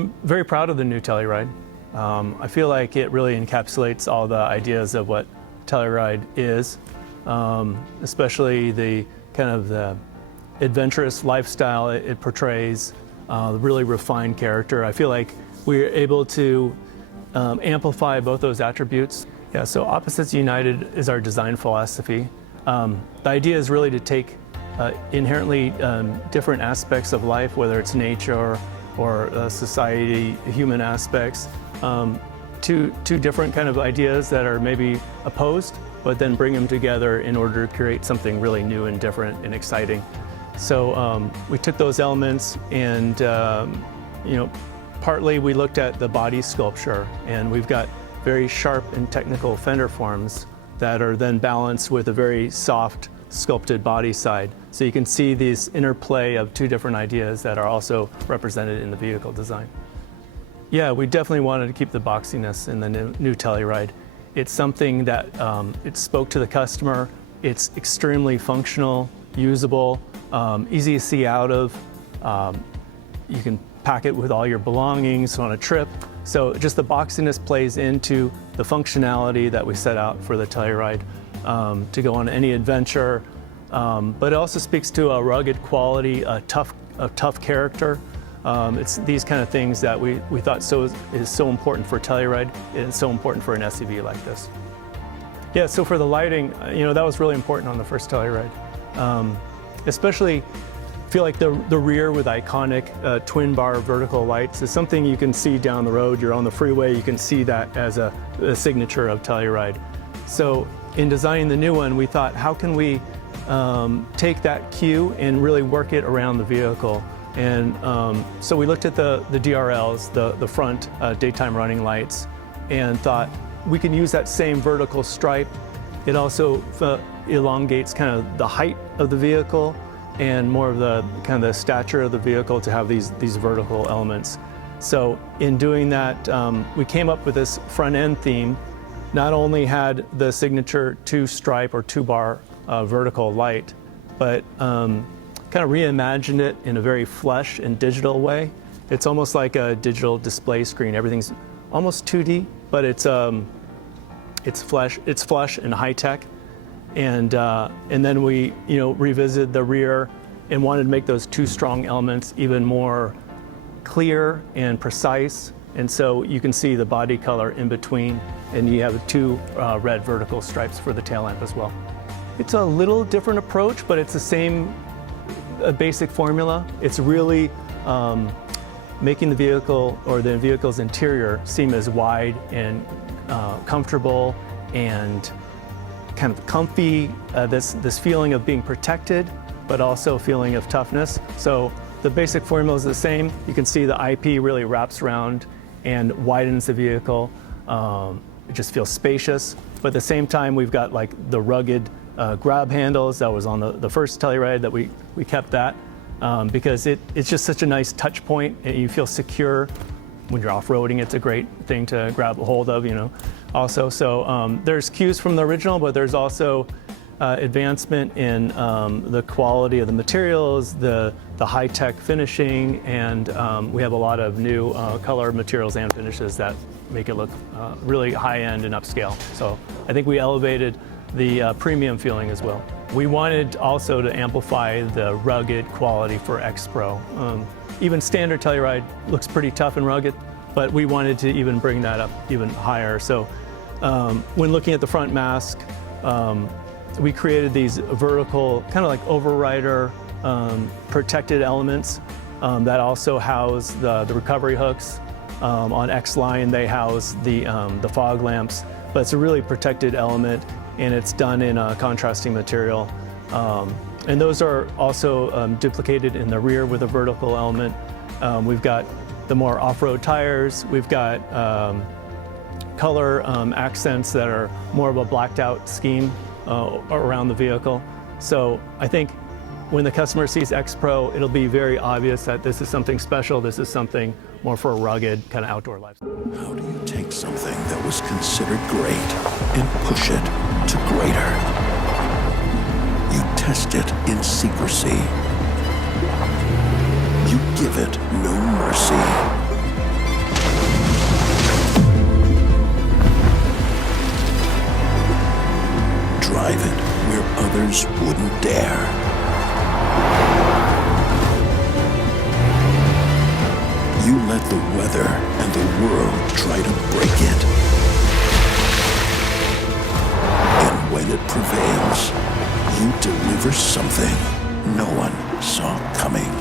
I'm very proud of the new Telluride. I feel like it really encapsulates all the ideas of what Telluride is, especially the kind of the adventurous lifestyle it portrays, the really refined character. I feel like we're able to amplify both those attributes. Yeah, so Opposites United is our design philosophy. The idea is really to take inherently different aspects of life, whether it's nature or society, human aspects, two different kind of ideas that are maybe opposed, but then bring them together in order to create something really new and different and exciting. So we took those elements and, partly we looked at the body sculpture, and we've got very sharp and technical fender forms that are then balanced with a very soft sculpted body side. So you can see these interplay of two different ideas that are also represented in the vehicle design. Yeah, we definitely wanted to keep the boxiness in the new Telluride. It's something that it spoke to the customer. It's extremely functional, usable, easy to see out of. You can pack it with all your belongings on a trip. So just the boxiness plays into the functionality that we set out for the Telluride to go on any adventure. But it also speaks to a rugged quality, a tough character. It's these kind of things that we thought is so important for Telluride, and so important for an SUV like this. Yeah, so for the lighting, that was really important on the first Telluride. Especially, I feel like the rear with iconic twin bar vertical lights is something you can see down the road. You're on the freeway, you can see that as a signature of Telluride. So in designing the new one, we thought, how can we take that cue and really work it around the vehicle? And so we looked at the DRLs, the front daytime running lights, and thought we can use that same vertical stripe. It also elongates kind of the height of the vehicle and more of the kind of the stature of the vehicle to have these vertical elements. So in doing that, we came up with this front end theme. Not only had the signature two-stripe or two-bar vertical light, but kind of reimagined it in a very flush and digital way. It's almost like a digital display screen. Everything's almost 2D, but it's flush and high tech. And then we revisited the rear and wanted to make those two strong elements even more clear and precise. And so you can see the body color in between, and you have two red vertical stripes for the tail lamp as well. It's a little different approach, but it's the same basic formula. It's really making the vehicle or the vehicle's interior seem as wide and comfortable and kind of comfy, this feeling of being protected, but also a feeling of toughness. So the basic formula is the same. You can see the IP really wraps around and widens the vehicle. It just feels spacious, but at the same time, we've got like the rugged grab handles that was on the first Telluride that we kept that because it's just such a nice touch point, and you feel secure. When you're off-roading, it's a great thing to grab a hold of, also. So there's cues from the original, but there's also advancement in the quality of the materials, the high-tech finishing, and we have a lot of new color materials and finishes that make it look really high-end and upscale. So I think we elevated the premium feeling as well. We wanted also to amplify the rugged quality for X-Pro. Even standard Telluride looks pretty tough and rugged, but we wanted to even bring that up even higher. So when looking at the front mask, we created these vertical, kind of like overrider protected elements that also house the recovery hooks. On X-Line, they house the fog lamps, but it's a really protected element, and it's done in a contrasting material. And those are also duplicated in the rear with a vertical element. We've got the more off-road tires. We've got color accents that are more of a blacked out scheme around the vehicle. So I think when the customer sees X-Pro, it'll be very obvious that this is something special. This is something more for a rugged kind of outdoor lifestyle. How do you take something that was considered great and push it to greater? You test it in secrecy. You give it no mercy. others wouldn't dare. You let the weather and the world try to break it. And when it prevails, you deliver something no one saw coming.